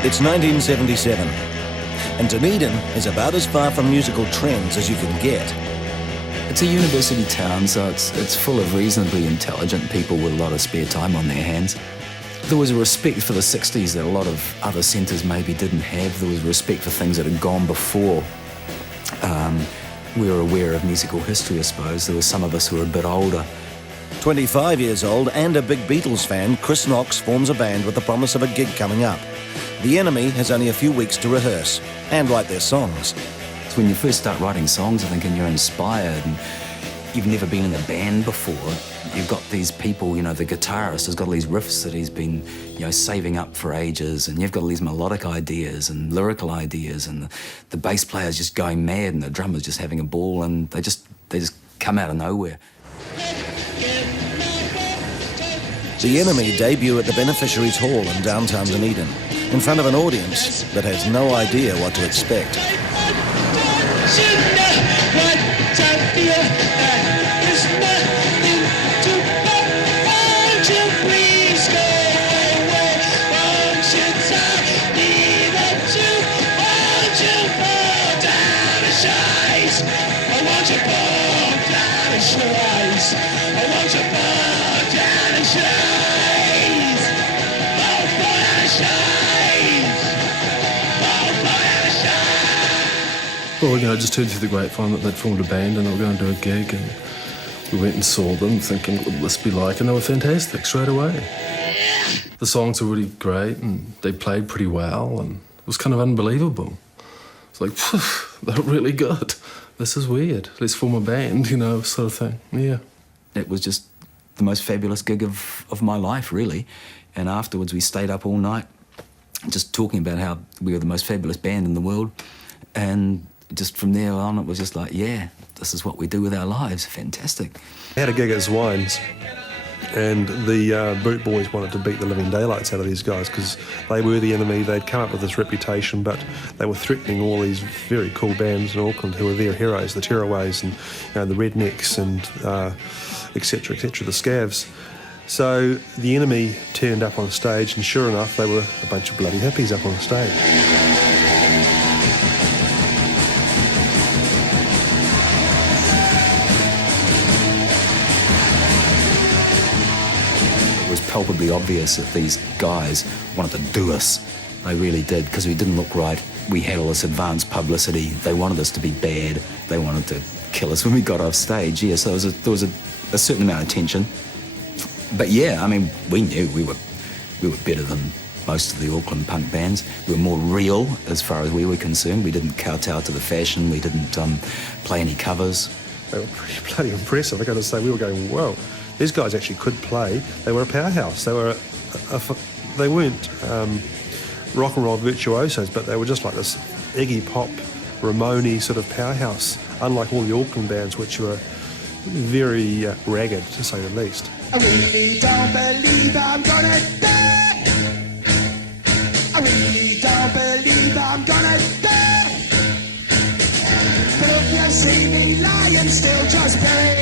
It's 1977, and Dunedin is about as far from musical trends as you can get. It's a university town, so it's full of reasonably intelligent people with a lot of spare time on their hands. There was a respect for the 60s that a lot of other centres maybe didn't have. There was respect for things that had gone before. We were aware of musical history, I suppose. There were some of us who were a bit older. 25 years old and a big Beatles fan, Chris Knox forms a band with the promise of a gig coming up. The Enemy has only a few weeks to rehearse and write their songs. So when you first start writing songs, I think, and you're inspired, and you've never been in a band before, you've got these people, you know, the guitarist has got all these riffs that he's been, you know, saving up for ages, and you've got all these melodic ideas and lyrical ideas, and the bass player's just going mad, and the drummer's just having a ball, and they just come out of nowhere. The Enemy debut at the Beneficiaries Hall in downtown Dunedin, in front of an audience that has no idea what to expect. Well, you know, I just heard through the grapevine that they'd formed a band and they were going to do a gig, and we went and saw them thinking, what would this be like? And they were fantastic straight away. The songs were really great and they played pretty well, and it was kind of unbelievable. It's like, they're really good. This is weird. Let's form a band, you know, sort of thing. Yeah. It was just the most fabulous gig of my life, really. And afterwards we stayed up all night just talking about how we were the most fabulous band in the world. And just from there on, it was just like, yeah, this is what we do with our lives. Fantastic. I had a gig at Zwines, and the Boot Boys wanted to beat the living daylights out of these guys because they were the Enemy. They'd come up with this reputation, but they were threatening all these very cool bands in Auckland who were their heroes, the Tearaways and, you know, the Rednecks and et cetera, the Scavs. So the Enemy turned up on stage, and sure enough, they were a bunch of bloody hippies up on stage. It was palpably obvious that these guys wanted to do us. They really did, because we didn't look right. We had all this advanced publicity. They wanted us to be bad. They wanted to kill us when we got off stage. Yeah, so there was a certain amount of tension. But yeah, I mean, we knew we were better than most of the Auckland punk bands. We were more real as far as we were concerned. We didn't kowtow to the fashion. We didn't play any covers. They were pretty bloody impressive. I got to say, we were going, whoa, these guys actually could play. They were a powerhouse. They were they weren't rock and roll virtuosos, but they were just like this Iggy Pop, Ramones sort of powerhouse, unlike all the Auckland bands, which were very ragged, to say the least. I really don't believe I'm gonna die. I really don't believe I'm gonna die. But if you see me lying still, just bury